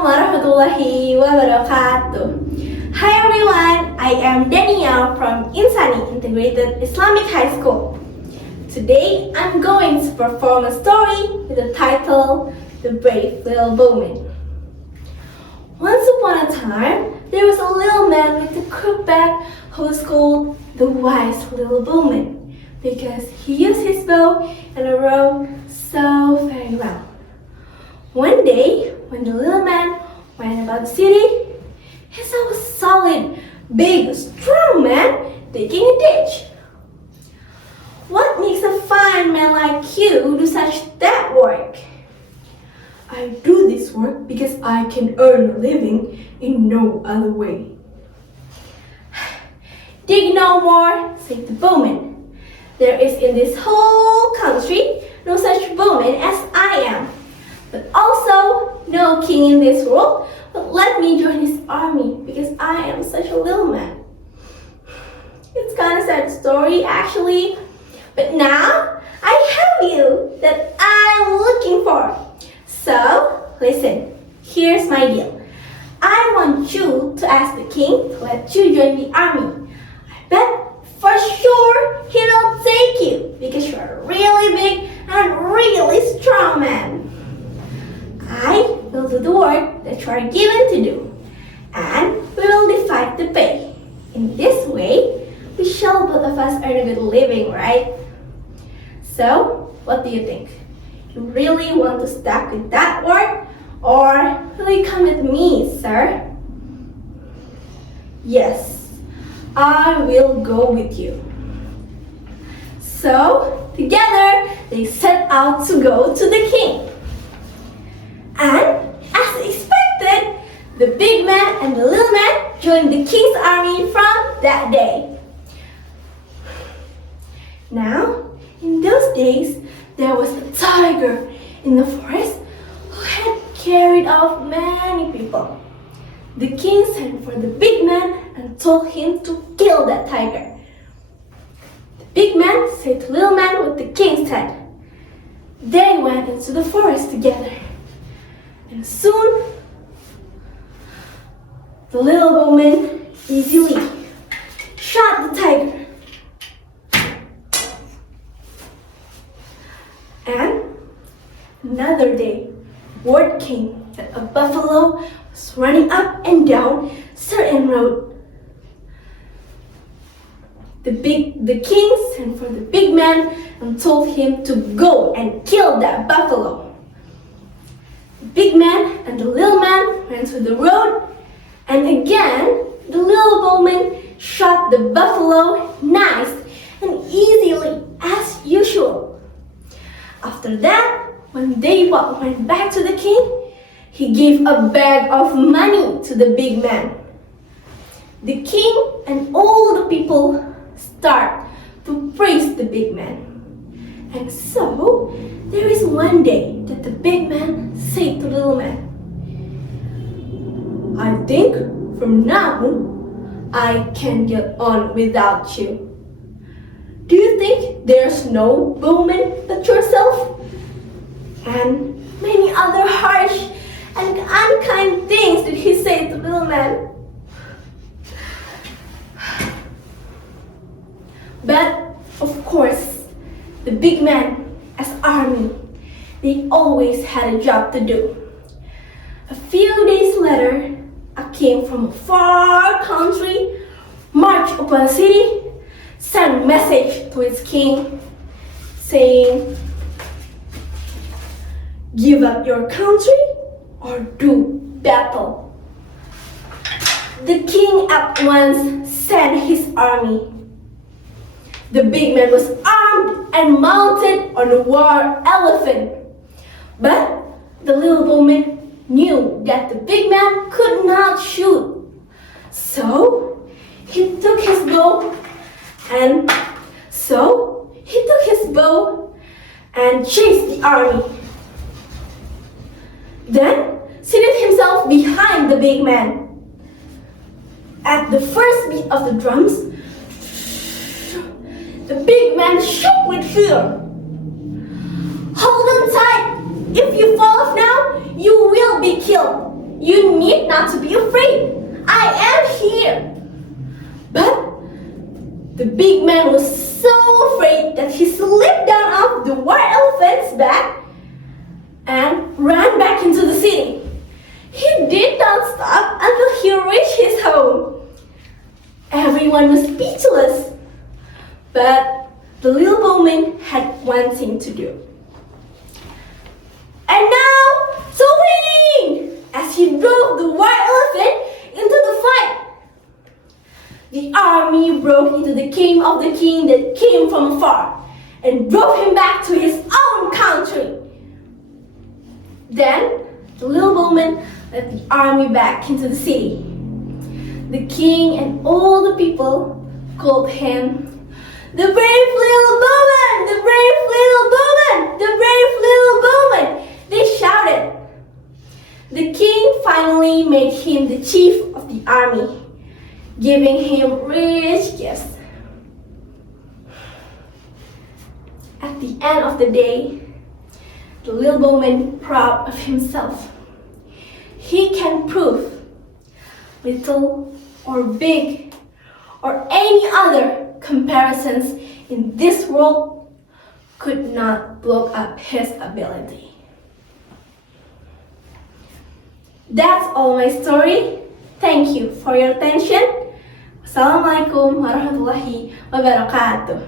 warahmatullahi wabarakatuh. Hi everyone, I am Dania from Insani Integrated Islamic High School. Today I'm going to perform a story with the title The Brave Little Bowman. Once upon a time, there was a little man with a crook back who was called the Wise Little Bowman because he used his bow and arrow so very well. One day, when the little man went about the city, he saw a solid, big, strong man digging a ditch. What makes a fine man like you do such that work? I do this work because I can earn a living in no other way. Dig no more, said the bowman. There is in this whole country no such bowman as I am. But also, no king in this world would let me join his army because I am such a little man. It's kind of sad story actually, but now I have you that I'm looking for. So, listen, here's my deal. I want you to ask the king to let you join the army. I bet for sure he will take you because you're a really big and really strong man. I will do the work that you are given to do, and we will divide the pay. In this way, we shall both of us earn a good living, right? So, what do you think? You really want to stick with that work, or will you come with me, sir? Yes, I will go with you. So, together, they set out to go to the king. And, as expected, the big man and the little man joined the king's army from that day. Now, in those days, there was a tiger in the forest who had carried off many people. The king sent for the big man and told him to kill that tiger. The big man said to the little man what the king said. They went into the forest together. And soon, the little bowman easily shot the tiger. And another day, word came that a buffalo was running up and down certain road. The king sent for the big man and told him to go and kill that buffalo. The big man and the little man went to the road, and again the little bowman shot the buffalo nice and easily as usual. After that, when they went back to the king, he gave a bag of money to the big man. The king and all the people start to praise the big man. And so, there is one day that the big man said to the little man, I think from now I can get on without you. Do you think there's no bowman but yourself? And many other harsh and unkind things did he say to the little man. But, of course, the big man as army, they always had a job to do. A few days later, a king from a far country marched upon a city, sent a message to its king, saying, give up your country or do battle. The king at once sent his army. The big man was armed and mounted on a war elephant. But the little bowman knew that the big man could not shoot. So he took his bow and chased the army. Then seated himself behind the big man. At the first beat of the drums, the big man shook with fear. Hold on tight. If you fall off now, you will be killed. You need not to be afraid. I am here. But the big man was so afraid that he slipped down off the white elephant's back and ran back into the city. He did not stop until he reached his home. Everyone was speechless, but the little bowman had one thing to do. And now, swing! As he drove the white elephant into the fight. The army broke into the camp of the king that came from afar and drove him back to his own country. Then, the little bowman led the army back into the city. The king and all the people called him the brave little bowman! The brave little bowman! The brave little bowman! They shouted. The king finally made him the chief of the army, giving him rich gifts. At the end of the day, the little bowman, proud of himself, he can prove, little or big or any other comparisons in this world could not blow up his ability. That's all my story. Thank you for your attention. Wassalamualaikum warahmatullahi wabarakatuh.